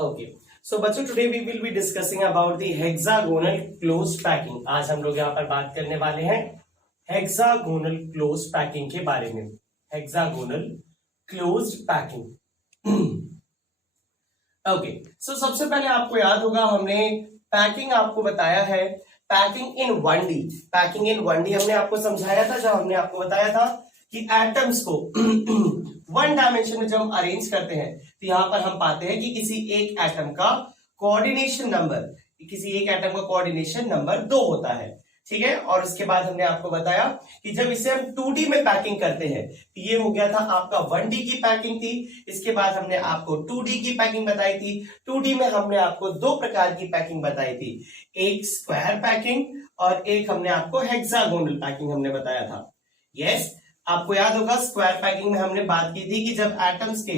Okay so बच्चों today we will be discussing about the hexagonal close packing. आज हम लोग यहाँ पर बात करने वाले हैं हेक्सागोनल क्लोज पैकिंग के बारे में। Hexagonal close packing. Okay so सबसे पहले आपको याद होगा हमने पैकिंग आपको बताया है packing in 1D। Packing in 1D हमने आपको समझाया था जब हमने आपको बताया था कि एटम्स को वन डायमेंशन में जब हम अरेंज करते हैं तो यहां पर हम पाते हैं कि किसी एक एटम का कोऑर्डिनेशन नंबर 2 होता है, ठीक है। और उसके बाद हमने आपको बताया कि जब इसे हम 2D में पैकिंग करते हैं तो ये हो गया था आपका 1D की पैकिंग थी। इसके बाद हमने आपको 2D की पैकिंग बताई थी। 2D में हमने आपको दो प्रकार की पैकिंग बताई थी, एक स्क्वायर पैकिंग और एक हमने आपको हेक्सागोनल पैकिंग हमने बताया था। यस, आपको याद होगा स्क्वायर पैकिंग में हमने बात की थी कि जब एटम्स के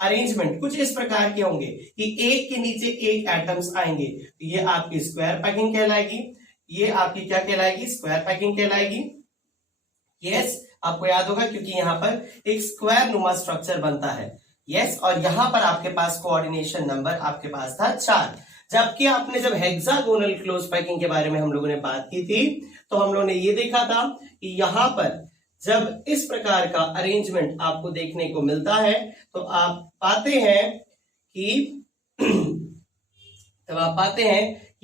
अरेंजमेंट कुछ इस प्रकार के होंगे कि एक के नीचे एक एटम्स आएंगे तो ये आपकी स्क्वायर पैकिंग कहलाएगी। ये आपकी क्या कहलाएगी? स्क्वायर पैकिंग कहलाएगी। यस, आपको याद होगा क्योंकि यहां पर एक स्क्वायर नुमा स्ट्रक्चर बनता है। यस, और यहां पर आपके पास कोऑर्डिनेशन नंबर आपके पास था 4। जबकि आपने जब हेक्सागोनल क्लोज पैकिंग के बारे में हम लोगों ने बात की थी तो हम लोगों ने ये देखा था कि यहां पर जब इस प्रकार का अरेंजमेंट आपको देखने को मिलता है तो आप पाते हैं कि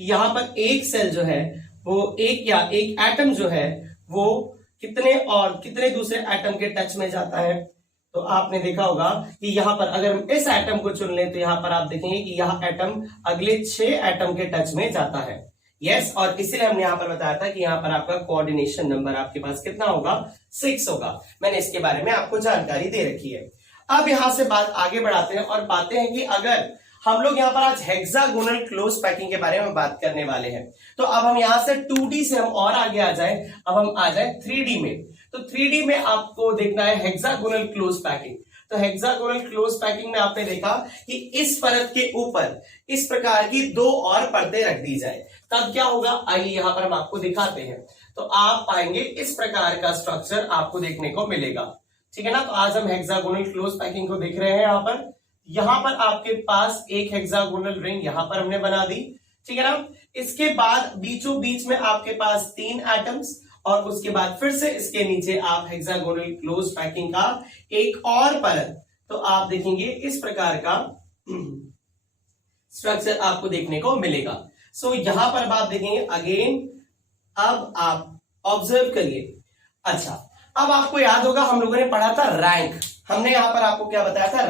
यहां पर एक सेल जो है वो एक एटम जो है वो कितने दूसरे एटम के टच में जाता है। तो आपने देखा होगा कि यहां पर अगर हम इस एटम को चुन लें तो यहां पर आप देखेंगे कि यह एटम अगले 6 एटम के टच में जाता है। यस, और इसलिए हमने यहां पर बताया था कि यहां पर आपका कोऑर्डिनेशन नंबर आपके पास कितना होगा? 6 होगा। मैंने इसके बारे में आपको जानकारी दे रखी है। अब यहां से बात आगे बढ़ाते हैं और पाते हैं कि अगर हम लोग यहां पर आज हेक्सागोनल क्लोज पैकिंग के बारे में बात करने वाले हैं तो अब हम यहां से 2D से हम और आगे आ जाए, अब हम आ जाए 3D में। तो 3D में आपको देखना है हेक्सागोनल क्लोज पैकिंग। तो हेक्सागोनल क्लोज पैकिंग में आपने देखा कि इस परत के ऊपर इस प्रकार की 2 और परतें रख दी जाए, तब क्या होगा? आइए यहां पर हम आपको दिखाते हैं। तो आप पाएंगे इस प्रकार का स्ट्रक्चर आपको देखने को मिलेगा, ठीक है ना। तो आज हम हेक्सागोनल क्लोज पैकिंग को देख रहे हैं। यहां पर आपके पास एक हेक्सागोनल रिंग यहां पर हमने बना दी, ठीक है ना। इसके बाद बीचों बीच में आपके पास 3 एटम्स और उसके बाद फिर से इसके नीचे आप हेक्सागोनल क्लोज पैकिंग का एक और परत, तो आप देखेंगे इस प्रकार का स्ट्रक्चर आपको देखने को मिलेगा। सो यहां पर आप देखेंगे अगेन, अब आप ऑब्जर्व करिए। अच्छा, अब आपको याद होगा हम लोगों ने पढ़ा था रैंक। हमने यहां पर आपको क्या बताया था?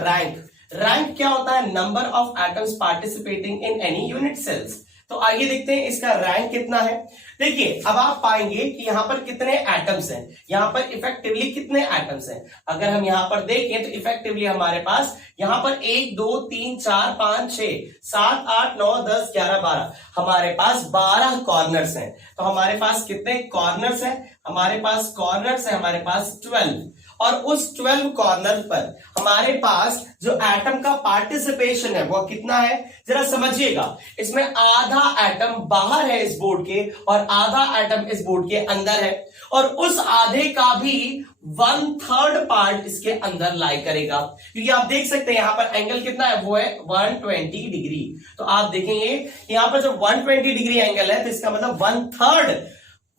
रैंक क्या होता है? Number of atoms participating in any unit cells. तो आइए देखते हैं इसका रैंक कितना है। देखिए, अब आप पाएंगे कि यहां पर कितने एटम्स हैं, यहां पर इफेक्टिवली कितने एटम्स हैं। अगर हम यहां पर देखें तो इफेक्टिवली हमारे पास यहां पर 1 2 3 4 5 6 7 8 9 10 11 12 हमारे पास 12 कॉर्नर्स हैं। तो हमारे पास कितने कॉर्नर्स हैं? हमारे पास 12 और उस 12 कॉर्नर पर हमारे पास जो एटम का पार्टिसिपेशन है वो कितना है? जरा समझिएगा। इसमें आधा एटम बाहर है इस बोर्ड के और आधा एटम इस बोर्ड के अंदर है, और उस आधे का भी 1/3 पार्ट इसके अंदर लाई करेगा। क्योंकि आप देख सकते हैं यहां पर एंगल कितना है, वो है 120 डिग्री। तो आप देखेंगे यहां पर जो 120 डिग्री एंगल है तो इसका मतलब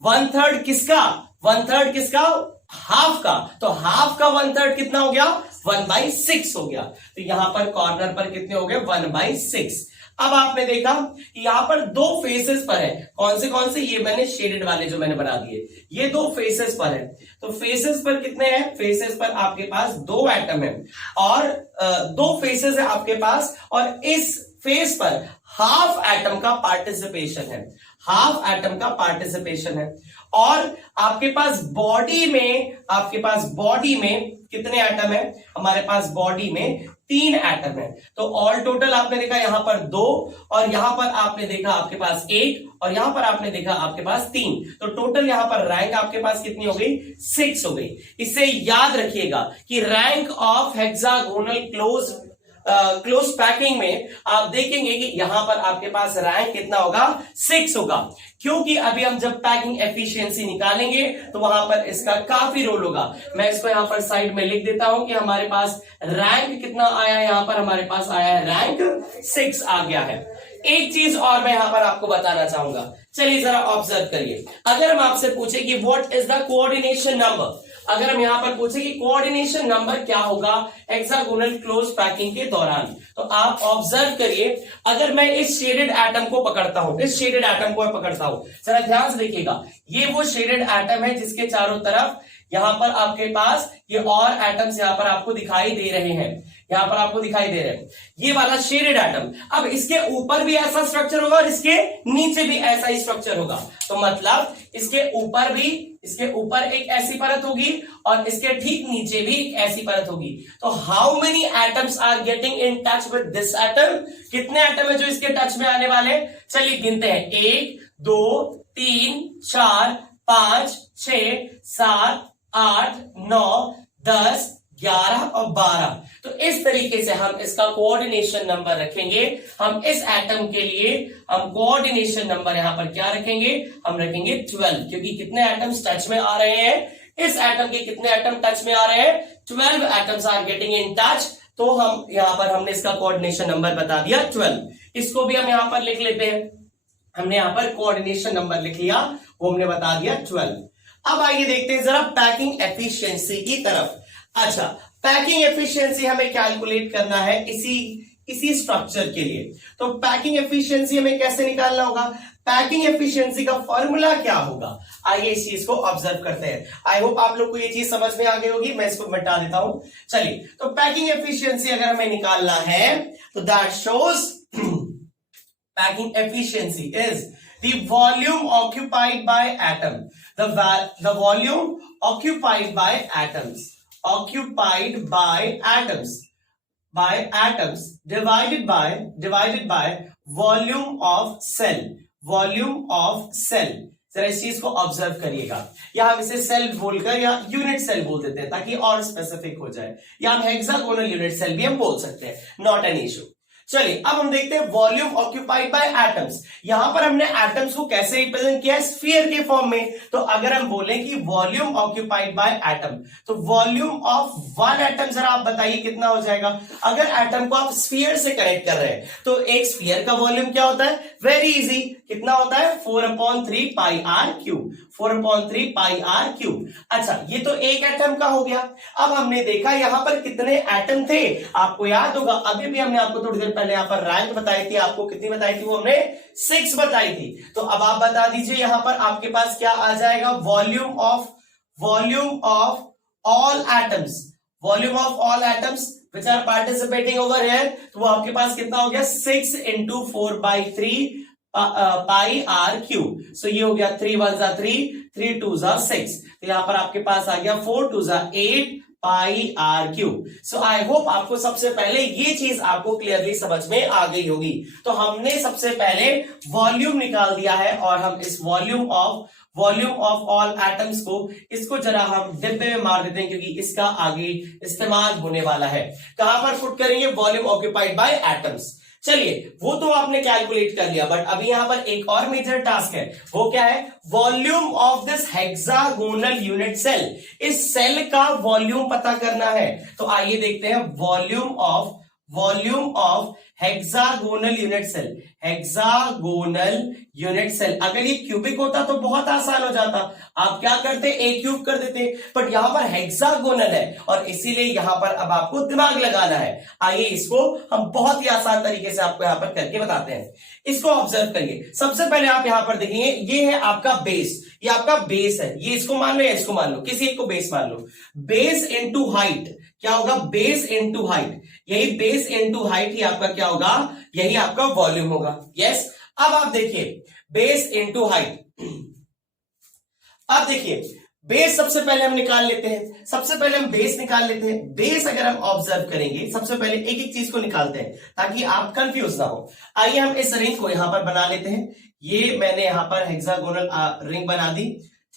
1/3 किसका? 1/3 किसका? हाफ का। तो हाफ का 1/3 कितना हो गया? 1/6 हो गया। तो यहां पर कॉर्नर पर कितने हो गए? 1/6। अब आपने देखा कि यहां पर 2 फेसेस पर है। कौन से? ये मैंने शेडेड वाले जो मैंने बना दिए, ये 2 फेसेस पर है। तो फेसेस पर कितने हैं? फेसेस पर आपके पास 2 एटम है और 2 फेसेस है आपके पास, और इस फेस पर हाफ एटम का पार्टिसिपेशन है। और आपके पास बॉडी में कितने एटम है? हमारे पास बॉडी में 3 एटम है। तो ऑल टोटल आपने देखा यहां पर 2 और यहां पर आपने देखा आपके पास 1 और यहां पर आपने देखा आपके पास 3। तो टोटल यहां पर रैंक आपके पास कितनी हो गई? 6 हो गई। इससे याद रखिएगा कि rank of hexagonal close close packing में आप देखेंगे कि यहां पर आपके पास रैंक कितना होगा, 6 होगा, क्योंकि अभी हम जब पैकिंग एफिशिएंसी निकालेंगे तो वहां पर इसका काफी रोल होगा। मैं इसको यहां पर साइड में लिख देता हूं कि हमारे पास रैंक कितना आया है, यहां पर हमारे पास आया है रैंक 6 आ गया है। एक चीज और मैं यहां पर आपको बताना चाहूंगा, चलिए जरा ऑब्जर्व करिए। अगर हम आपसे पूछे कि what is the coordination number, अगर हम यहां पर पूछे कि कोऑर्डिनेशन नंबर क्या होगा हेक्सागोनल क्लोज पैकिंग के दौरान, तो आप ऑब्जर्व करिए। अगर मैं इस शेडेड एटम को पकड़ता हूं, इस शेडेड एटम को मैं पकड़ता हूं, जरा ध्यान से देखिएगा, ये वो शेडेड एटम है जिसके चारों तरफ यहां पर आपके पास ये और एटम्स यहां पर आपको दिखाई दे रहे हैं, यहां पर आपको दिखाई दे रहे हैं, ये वाला शेडेड एटम। अब इसके ऊपर भी ऐसा स्ट्रक्चर होगा और इसके नीचे भी ऐसा ही स्ट्रक्चर होगा, तो मतलब इसके ऊपर एक ऐसी परत होगी और इसके ठीक नीचे भी एक ऐसी परत होगी। तो how many atoms are getting in touch with this atom, कितने एटम है जो इसके टच में आने वाले, चलिए गिनते हैं, 1 2 3 4 5 6 7 8 9 10 11 और 12। तो इस तरीके से हम इसका कोऑर्डिनेशन नंबर रखेंगे। हम इस एटम के लिए हम कोऑर्डिनेशन नंबर यहां पर क्या रखेंगे, हम रखेंगे 12, क्योंकि कितने एटम्स टच में आ रहे हैं, इस एटम के कितने एटम टच में आ रहे हैं, 12 atoms are getting in touch. तो हम यहां पर हमने इसका कोऑर्डिनेशन नंबर बता दिया 12। इसको भी हम यहां पर लिख लेते हैं, हमने यहां पर कोऑर्डिनेशन नंबर लिख लिया, वो हमने बता दिया 12। अब आइए देखते हैं जरा पैकिंग एफिशिएंसी की तरफ। अच्छा, पैकिंग एफिशिएंसी हमें कैलकुलेट करना है इसी स्ट्रक्चर के लिए। तो पैकिंग एफिशिएंसी हमें कैसे निकालना होगा, पैकिंग एफिशिएंसी का फॉर्मूला क्या होगा, आइए इस चीज को ऑब्जर्व करते हैं। आई होप आप लोग को ये चीज समझ में आ गई होगी, मैं इसको मिटा देता हूं। चलिए, तो पैकिंग एफिशिएंसी अगर हमें निकालना है तो that shows packing efficiency is the volume occupied by atom, the volume occupied by atoms divided by volume of cell, जरा इस चीज को ऑब्जर्व करिएगा। या हम इसे सेल बोलकर या यूनिट सेल बोल देते हैं ताकि और स्पेसिफिक हो जाए, या हम हेक्सागोनल यूनिट सेल भी हम बोल सकते हैं, नॉट एन इशू। चलिए अब हम देखते हैं वॉल्यूम ऑक्यूपाइड बाय एटम्स। यहां पर हमने एटम्स को कैसे रिप्रेजेंट किया है, स्फीयर के फॉर्म में। तो अगर हम बोले कि वॉल्यूम ऑक्यूपाइड बाय एटम, तो वॉल्यूम ऑफ वन एटम जरा आप बताइए कितना हो जाएगा। अगर एटम को आप स्फीयर से कनेक्ट कर रहे हैं तो एक स्फीयर का वॉल्यूम क्या होता है, वेरी इजी, कितना होता है 4/3 pi r cube, 4/3 pi r cube. अच्छा, ये तो एक एटम का हो गया। अब हमने देखा यहां पर कितने एटम थे, आपको याद होगा अभी भी हमने आपको थोड़ी देर पहले यहां पर रैंक बताई थी, आपको कितनी बताई थी, वो हमने 6 बताई थी। तो अब आप बता दीजिए यहां पर आपके पास क्या आ जाएगा, volume of all atoms which are participating over here, तो वो आपके पास कितना हो गया 6 × 4/3 पाई आर क्यूब। सो ये हो गया 3 1 = 3, 3 2 = 6, तो यहां पर आपके पास आ गया 4 2 = 8 pi r cube. So I hope आपको सबसे पहले ये चीज आपको क्लियरली समझ में आ गई होगी। तो हमने सबसे पहले वॉल्यूम निकाल दिया है और हम इस वॉल्यूम ऑफ ऑल एटम्स को, इसको जरा हम डिब्बे में मार देते हैं क्योंकि इसका आगे इस्तेमाल होने वाला है। कहां पर पुट करेंगे, वॉल्यूम ऑक्यूपाइड बाय एटम्स। चलिए, वो तो आपने कैलकुलेट कर लिया, बट अभी यहां पर एक और मेजर टास्क है, वो क्या है, volume of this hexagonal unit cell. इस सेल का वॉल्यूम पता करना है। तो आइए देखते हैं volume of hexagonal unit cell. अगर ये क्यूबिक होता तो बहुत आसान हो जाता, आप क्या करते, ए क्यूब कर देते, बट यहां पर हेक्सागोनल है और इसीलिए यहां पर अब आपको दिमाग लगाना है। आइए इसको हम बहुत ही आसान तरीके से आपको यहां पर करके बताते हैं। इसको ऑब्जर्व करिए। सबसे पहले आप यहां पर देखेंगे, ये है आपका बेस, ये आपका बेस है, ये इसको मान लो या इसको मान लो, किसी एक को बेस मान लो। बेस इंटू हाइट क्या होगा, बेस इंटू हाइट, यही बेस इंटू हाइट ही आपका क्या होगा, यही आपका वॉल्यूम होगा। यस, अब आप देखिए बेस इंटू हाइट। अब देखिए बेस सबसे पहले हम निकाल लेते हैं, बेस अगर हम ऑब्जर्व करेंगे, सबसे पहले एक एक चीज को निकालते हैं ताकि आप कंफ्यूज ना हो। आइए हम इस रिंग को यहां पर बना लेते हैं। ये मैंने यहां पर हेक्सागोनल रिंग बना दी,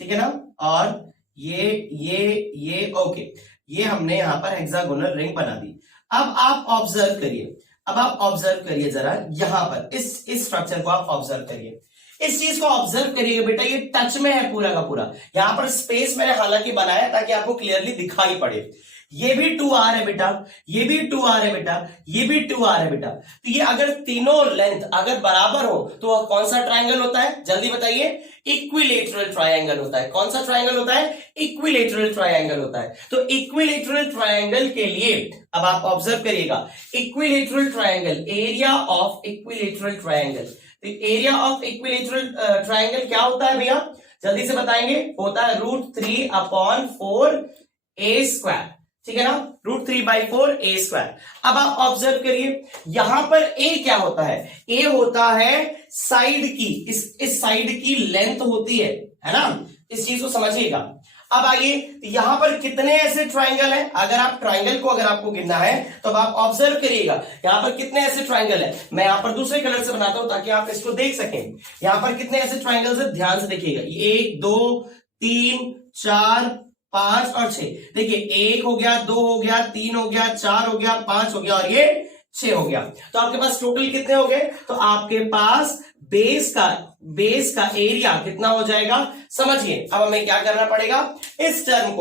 ठीक है ना, और ये ओके, ये हमने यहां पर हेक्सागोनल रिंग बना दी। अब आप ऑब्जर्व करिए, अब आप ऑब्जर्व करिए जरा, यहां पर इस स्ट्रक्चर को आप ऑब्जर्व करिए, इस चीज को ऑब्जर्व करिएगा बेटा, ये टच में है पूरा का पूरा। यहां पर स्पेस मैंने हालांकि बनाया ताकि आपको क्लियरली दिखाई पड़े। ये भी 2r है बेटा, ये भी 2r है बेटा, ये भी 2r है बेटा। तो ये अगर तीनों लेंथ अगर बराबर हो तो वह कौन सा ट्रायंगल होता है, जल्दी बताइए? इक्विलेटरल ट्रायंगल होता है। कौन सा ट्रायंगल होता है? इक्विलेटरल ट्रायंगल होता है। तो इक्विलेटरल ट्रायंगल के लिए अब आप ऑब्जर्व करिएगा, equilateral triangle, area of equilateral triangle. Area of equilateral triangle क्या होता है भैया, जल्दी से बताएंगे? होता है √3/4 a स्क्वायर, ठीक है ना, √3/4 a स्क्वायर। अब आप ऑब्जर्व करिए, यहां पर a क्या होता है? a होता है साइड की, इस साइड की लेंथ होती है ना, इस चीज को समझिएगा। अब आइए, यहां पर कितने ऐसे ट्रायंगल हैं? अगर आप ट्रायंगल को अगर आपको गिनना है तो अब आप ऑब्जर्व करिएगा, यहां पर कितने ऐसे ट्रायंगल हैं। मैं यहां पर दूसरे कलर से बनाता हूं ताकि आप इसको देख सकें। यहां पर कितने ऐसे ट्रायंगल्स हैं, ध्यान से देखिएगा, 1 2 3 4 5 और 6। देखिए, 1 हो गया, 2 हो गया, 3 हो गया, 4 हो गया, 5 हो गया और ये 6 हो गया। तो आपके पास टोटल कितने हो गए? तो आपके पास बेस का एरिया कितना हो जाएगा, समझिए। अब हमें क्या करना पड़ेगा, इस टर्म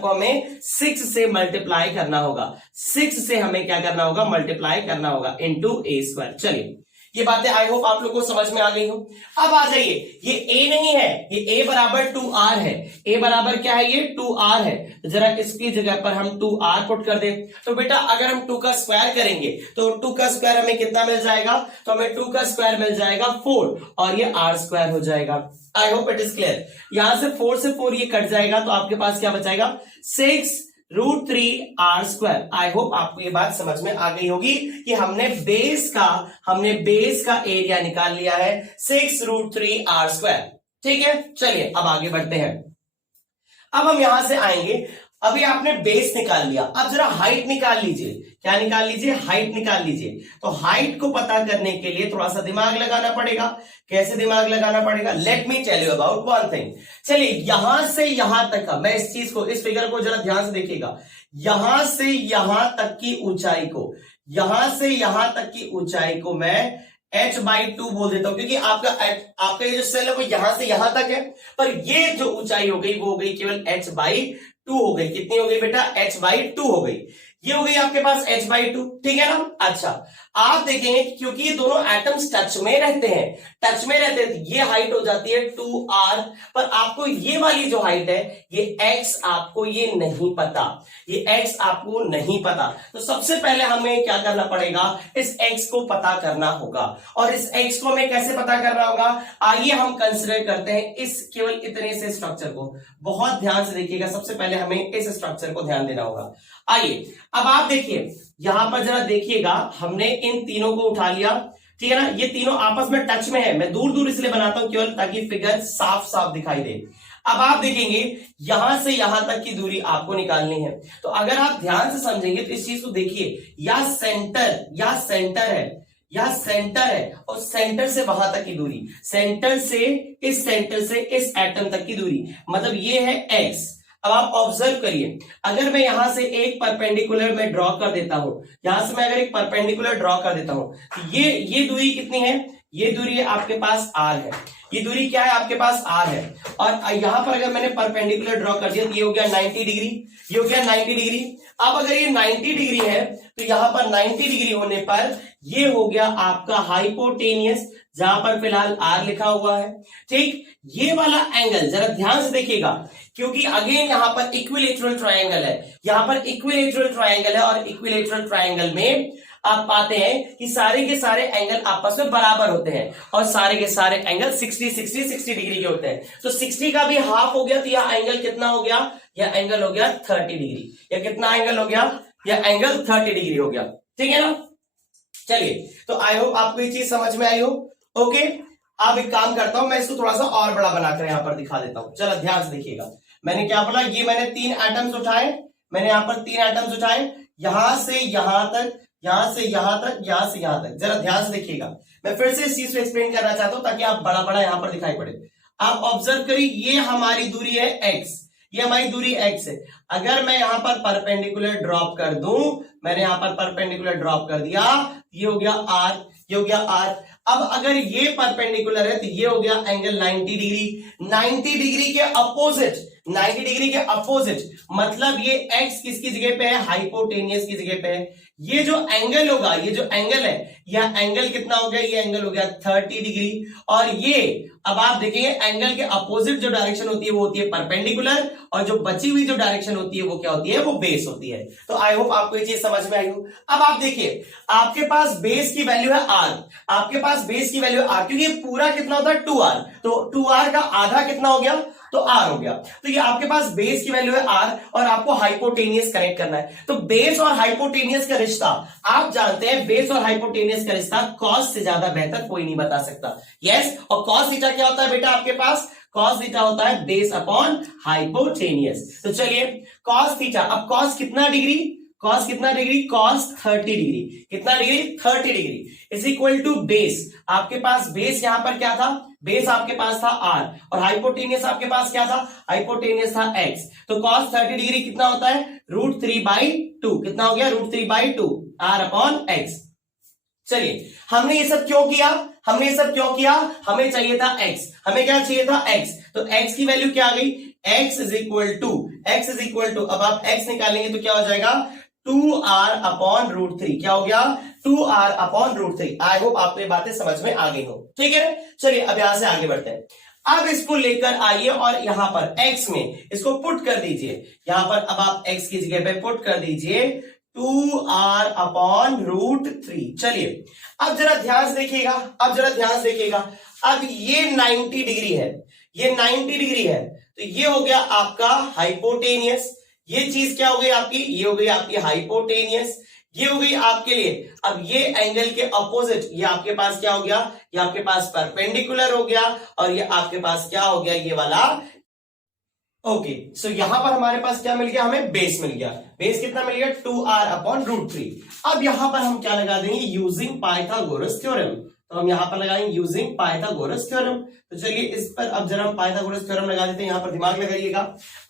को हमें 6 से मल्टीप्लाई करना होगा, 6 से हमें क्या करना होगा, मल्टीप्लाई करना होगा इनटू a स्क्वायर। चलिए, ये बातें आई होप आप लोगों को समझ में आ गई हो। अब आ जाइए, ये a नहीं है, ये a बराबर 2r है। a बराबर क्या है, ये 2r है। तो जरा इसकी जगह पर हम 2r पुट कर दें। तो बेटा अगर हम 2 का स्क्वायर करेंगे तो 2 का स्क्वायर हमें कितना मिल जाएगा, तो हमें 2 का स्क्वायर मिल जाएगा 4 और ये r स्क्वायर हो जाएगा। I hope it is clear. यहां से 4 से 4 ये कट जाएगा तो आपके पास क्या बचाएगा, 6 √3r स्क्वायर। आई होप आपको ये बात समझ में आ गई होगी कि हमने बेस का एरिया निकाल लिया है 6 √3r स्क्वायर। ठीक है, चलिए अब आगे बढ़ते हैं। अब हम यहां से आएंगे, अभी आपने बेस निकाल लिया, अब जरा हाइट निकाल लीजिए। क्या निकाल लीजिए, हाइट निकाल लीजिए। तो हाइट को पता करने के लिए थोड़ा सा दिमाग लगाना पड़ेगा। कैसे दिमाग लगाना पड़ेगा, let me tell you about one thing. चलिए, यहां से यहां तक का, मैं इस चीज को, इस फिगर को जरा ध्यान से देखिएगा, यहां से यहां तक की ऊंचाई को, यहां से यहां तक की ऊंचाई को मैं h/2 बोल देता हूं, क्योंकि आपका ये जो सेल है वो यहां से यहां तक है, पर ये जो ऊंचाई हो गई वो हो गई केवल h/2 हो गई। कितनी हो गई बेटा, h/2 हो गई। ये हो गई आपके पास h/2, ठीक है ना। अच्छा, आप देखेंगे क्योंकि ये दोनों एटम्स टच में रहते हैं, ये हाइट हो जाती है 2r, पर आपको ये वाली जो हाइट है, ये x आपको ये नहीं पता, ये x आपको नहीं पता। तो सबसे पहले हमें क्या करना पड़ेगा, इस x को पता करना होगा। और इस x को हमें कैसे पता करना होगा, आइए हम कंसिडर करते हैं इस केवल इतने से स्ट्रक्चर को। बहुत ध्यान से देखिएगा, सबसे पहले हमें इस स्ट्रक्चर को ध्यान देना होगा। आइए, अब आप देखिए, यहां पर जरा देखिएगा, हमने इन तीनों को उठा लिया, ठीक है ना। ये तीनों आपस में टच में है, मैं दूर दूर इसलिए बनाता हूं केवल ताकि फिगर साफ साफ दिखाई दे। अब आप देखेंगे, यहां से यहां तक की दूरी आपको निकालनी है। तो अगर आप ध्यान से समझेंगे तो इस चीज को देखिए, या सेंटर है और सेंटर से वहां तक की दूरी, सेंटर से इस एटम तक की दूरी, मतलब ये है x। अब आप ऑब्जर्व करिए, अगर मैं यहां से एक परपेंडिकुलर में ड्रॉ कर देता हूं, यहां से मैं अगर एक परपेंडिकुलर ड्रॉ कर देता हूं, तो ये दूरी कितनी है, ये दूरी है आपके पास r है, ये दूरी क्या है आपके पास r है। और यहां पर अगर मैंने परपेंडिकुलर ड्रॉ कर दिया तो ये हो गया 90 डिग्री, ये हो गया 90 डिग्री। अब अगर ये 90 डिग्री है तो यहां पर 90 डिग्री होने पर ये हो गया आपका हाइपोटेनियस, जहां पर फिलहाल r लिखा हुआ है। ठीक, ये वाला एंगल जरा ध्यान से देखिएगा, क्योंकि अगेन यहां पर इक्विलेटरल ट्रायंगल है, यहां पर इक्विलेटरल ट्रायंगल है, और इक्विलेटरल ट्रायंगल में आप पाते हैं कि सारे के सारे एंगल आपस में बराबर होते हैं, और सारे के सारे एंगल 60 डिग्री के होते हैं। तो 60 का भी हाफ हो गया, तो यह एंगल कितना हो गया, यह एंगल हो गया 30 डिग्री। यह कितना एंगल हो गया, यह एंगल 30 डिग्री हो गया, ठीक है ना। चलिए, तो आई होप आपको ये चीज समझ में आई हो। ओके, अब एक काम करता हूं, मैं इसको थोड़ा सा और बड़ा बनाकर यहां पर दिखा देता हूं। चलो ध्यान से देखिएगा, मैंने क्या बोला, ये मैंने 3 एटम्स उठाए, मैंने यहां पर 3 एटम्स उठाए, यहां से यहां तक, यहां से यहां तक, यहां से यहां तक। जरा ध्यान से देखिएगा, मैं फिर से इस चीज को एक्सप्लेन करना चाहता हूं ताकि आप बड़ा बड़ा यहां पर दिखाई पड़े। आप ऑब्जर्व करिए, ये हमारी दूरी है x, ये हमारी दूरी x है। अगर मैं यहां पर परपेंडिकुलर ड्रॉप कर दूं, मैंने यहां पर परपेंडिकुलर ड्रॉप कर दिया, ये हो गया r, ये हो गया r। अब अगर ये परपेंडिकुलर है तो ये हो गया एंगल 90 डिग्री। 90 डिग्री के अपोजिट, 90 डिग्री के अपोजिट मतलब ये x किसकी जगह पे है, हाइपोटेनियस की जगह पे है। ये जो एंगल होगा, ये जो एंगल है, यह एंगल कितना हो गया, ये एंगल हो गया 30 डिग्री। और ये अब आप देखिए एंगल के अपोजिट जो डायरेक्शन होती है वो होती है परपेंडिकुलर, और जो बची हुई जो डायरेक्शन होती है वो क्या होती है, वो बेस होती है। तो आई होप आपको ये चीज समझ में आई हो। अब आप देखिए आपके पास बेस की वैल्यू है r, आपके पास बेस की वैल्यू है r, क्योंकि ये पूरा कितना होता है 2r, तो 2r का आधा कितना हो गया, तो r हो गया। तो ये आपके पास बेस की वैल्यू है r और आपको हाइपोटेनियस कनेक्ट करना है। तो बेस और हाइपोटेनियस का रिश्ता आप जानते हैं, बेस और हाइपोटेनियस का रिश्ता कॉस से ज्यादा बेहतर कोई नहीं बता सकता। यस, और कॉस थीटा क्या होता है बेटा आपके पास, कॉस थीटा होता है बेस अपॉन हाइपोटेनियस। तो चलिए कॉस थीटा, अब कॉस कितना डिग्री, कॉस कितना डिग्री, कॉस 30 डिग्री, कितना degree, 30 degree is equal to base. आपके पास बेस यहां पर क्या था, बेस आपके पास था r, और हाइपोटेनियस आपके पास क्या था, हाइपोटेनियस था x। तो cos 30 डिग्री कितना होता है, √3/2, कितना हो गया, √3/2 r अपॉन x। चलिए हमने ये सब क्यों किया, हमने ये सब क्यों किया, हमें चाहिए था x, हमें क्या चाहिए था x, तो x की वैल्यू क्या आ गई, x इज इक्वल टू, अब आप x निकालेंगे तो क्या हो जाएगा, 2r अपॉन √3, क्या हो गया, 2r अपॉन √3। आई होप आपको ये बातें समझ में आ गई हो, ठीक है। चलिए अब यहां से आगे बढ़ते हैं। अब इसको लेकर आइए और यहां पर x में इसको पुट कर दीजिए, यहां पर अब आप x की जगह पे पुट कर दीजिए 2r अपॉन √3। चलिए अब जरा ध्यान से देखिएगा, अब जरा ध्यान से देखिएगा, अब ये 90 डिग्री है, ये 90 डिग्री है, तो ये हो गया आपका हाइपोटेनियस, ये चीज क्या हो गई आपकी, ये हो गई आपकी हाइपोटेनियस, ये हो गई आपके लिए। अब ये एंगल के अपोजिट, ये आपके पास क्या हो गया, ये आपके पास परपेंडिकुलर हो गया, और ये आपके पास क्या हो गया, ये वाला। ओके, सो यहां पर हमारे पास क्या मिल गया, हमें बेस मिल गया, बेस कितना मिल गया, 2r अपॉन √3। अब यहां पर हम क्या लगा देंगे, यूजिंग पाइथागोरस थ्योरम, तो हम यहां पर लगाएंगे यूजिंग पाइथागोरस थ्योरम। तो चलिए इस पर अब जरा हम पाइथागोरस थ्योरम लगा देते हैं, यहां पर दिमाग लगाइएगा।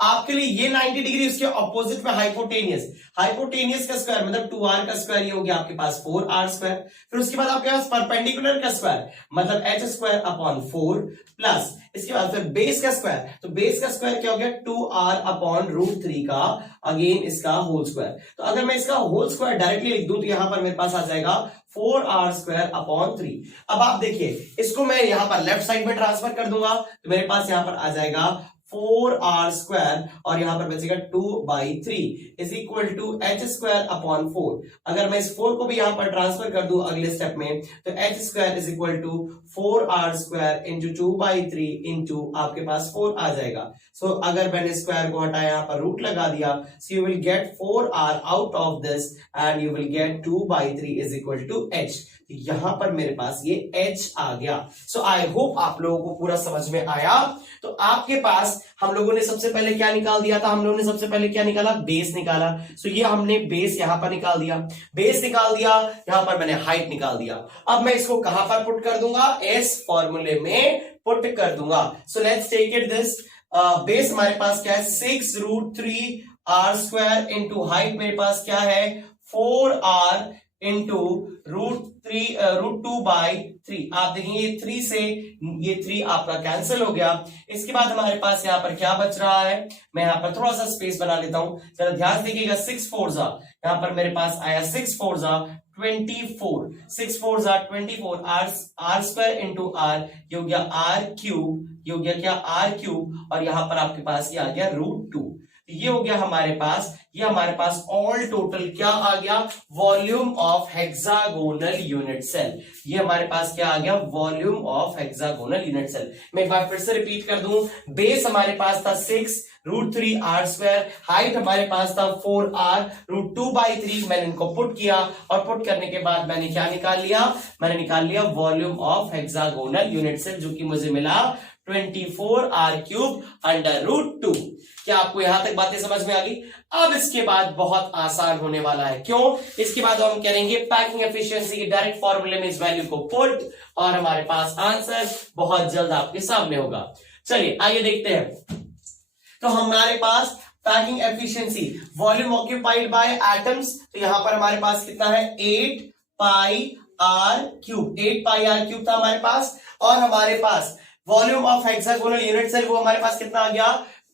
आपके लिए ये 90 डिग्री, उसके ऑपोजिट में हाइपोटेनियस, हाइपोटेनियस का स्क्वायर मतलब 2r का स्क्वायर, ये हो गया आपके पास 4r²। फिर उसके बाद आपके पास परपेंडिकुलर का स्क्वायर मतलब h² अपॉन 4 प्लस इसके बाद फिर बेस का स्क्वायर, तो बेस का स्क्वायर क्या हो गया, 2r अपॉन √3 का अगेन इसका होल स्क्वायर। तो अगर मैं इसका होल स्क्वायर डायरेक्टली लिख दूं तो यहां पर मेरे पास आ जाएगा 4r² अपॉन 3। अब आप देखिए इसको मैं यहां पर लेफ्ट साइड में ट्रांसफर कर दूंगा तो मेरे पास यहां पर आ जाएगा 4r² और यहां पर बचेगा 2/3 is equal to h² upon 4। अगर मैं इस 4 को भी यहां पर ट्रांसफर कर दूं अगले स्टेप में तो h² is equal to 4r² into 2/3 into आपके पास 4 आ जाएगा। सो अगर मैंने स्क्वायर को हटाया यहां पर रूट लगा दिया, so you will get 4r out of this and you will get 2/3 is equal to h। यहां पर मेरे पास ये h आ गया। सो आई होप आप लोगों को पूरा समझ में आया। तो आपके पास हम लोगों ने सबसे पहले क्या निकाल दिया था, हम लोगों ने सबसे पहले क्या निकाला, बेस निकाला। सो ये हमने बेस यहां पर निकाल दिया, बेस निकाल दिया, यहां पर मैंने हाइट निकाल दिया। अब मैं इसको कहां पर पुट कर दूंगा, इस फॉर्मूले में पुट कर दूंगा। So let's take it this, base हमारे पास क्या है 6√3r² इंटू हाइट मेरे पास क्या है 4r इंटू √2/3। आप देखेंगे ये 3 से ये 3 आपका कैंसिल हो गया। इसके बाद हमारे पास यहाँ पर क्या बच रहा है, मैं यहाँ पर थोड़ा सा स्पेस बना लेता हूं, जरा ध्यान देखिएगा। 6 4 यहाँ पर मेरे पास आया 6 4 24, 6 4 24 r² इंटू r, ये हो गया r³, ये हो गया क्या r³, और यहां पर आपके पास ये आ गया √2। ये हो गया हमारे पास, ये हमारे पास ऑल टोटल क्या आ गया, volume of hexagonal unit cell. ये हमारे पास क्या आ गया, volume of hexagonal unit cell. मैं एक बार फिर से रिपीट कर दूं, बेस हमारे पास था 6√3r², हाइट हमारे पास था 4r, √2/3 मैंने इनको पुट किया, और पुट करने के बाद मैंने क्या निकाल लिया, मैंने निकाल लिया volume of hexagonal unit cell, जो कि मुझे मिला 24r³ अंडर √2। क्या आपको यहां तक बातें समझ में आ गई? अब इसके बाद बहुत आसान होने वाला है। क्यों? इसके बाद हम करेंगे पैकिंग एफिशिएंसी के डायरेक्ट फॉर्मूले में इस वैल्यू को पुट, और हमारे पास आंसर बहुत जल्द आपके सामने होगा। चलिए आइए देखते हैं। तो हमारे पास packing efficiency, volume occupied by atoms, तो यहां पर हमारे पास कितना है 8 pi r cube, 8 pi r cube था हमारे पास। और हमारे पास volume of hexagonal unit cell वो हमारे पास कितना आ गया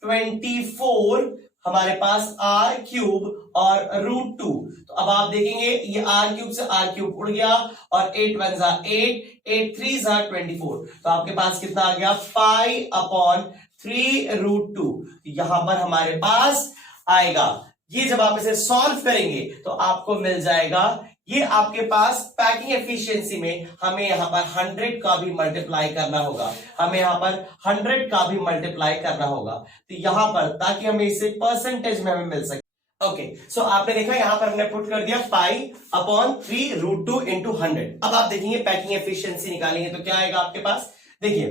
24 हमारे पास आर क्यूब और रूट 2। तो अब आप देखेंगे ये आर क्यूब से आर क्यूब उड़ गया और 8 1 जा 8, 8 3 जा 24, तो आपके पास कितना आ गया पाई अपॉन 3 रूट 2। यहां पर हमारे पास आएगा, ये जब आप इसे सॉल्व करेंगे तो आपको मिल जाएगा, ये आपके पास पैकिंग एफिशिएंसी में हमें यहां पर 100 का भी मल्टीप्लाई करना होगा, हमें यहां पर 100 का भी मल्टीप्लाई करना होगा, तो यहां पर ताकि हमें इसे परसेंटेज में हमें मिल सके। ओके, सो आपने देखा यहां पर हमने पुट कर दिया पाई अपॉन 3 रूट 2 इंटू 100। अब आप देखेंगे पैकिंग एफिशिएंसी निकालेंगे तो क्या आएगा आपके पास, देखिए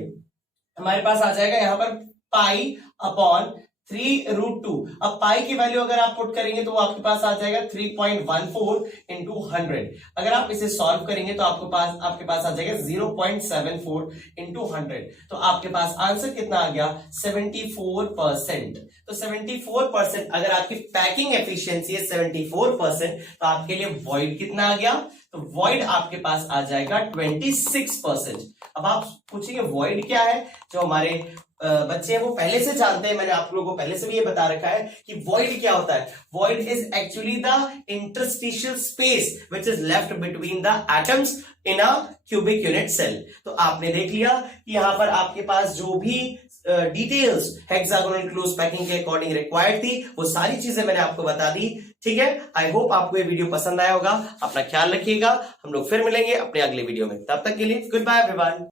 हमारे पास आ जाएगा यहां पर पाई अपॉन 3 रूट 2। अब पाई की वैल्यू अगर आप पुट करेंगे तो वो आपके पास आ जाएगा 3.14 इंटू 100। अगर आप इसे सॉल्व करेंगे तो आपके पास आ जाएगा 0.74 इंटू 100। तो आपके पास आंसर कितना आ गया 74%। तो 74% अगर आपकी पैकिंग एफिशिएंसी है 74%, तो आपके लिए वॉइड कितना आ गया, तो वॉइड आपके पास आ जाएगा 26%। अब आप पूछेंगे वॉइड क्या है, जो हमारे बच्चे हैं वो पहले से जानते हैं, मैंने आप लोगों को पहले से भी ये बता रखा है कि वॉइड क्या होता है। Void is actually the interstitial space which is left between the atoms in a cubic unit cell. तो आपने देख लिया कि यहां पर आपके पास जो भी डिटेल्स हेक्सागोनल क्लोज पैकिंग के अकॉर्डिंग रिक्वायर्ड थी वो सारी चीजें मैंने आपको बता दी। ठीक है, आई होप आपको ये वीडियो पसंद आया होगा। अपना ख्याल रखिएगा, हम लोग फिर मिलेंगे अपने अगले वीडियो में, तब तक के लिए गुड बाय एवरीवन।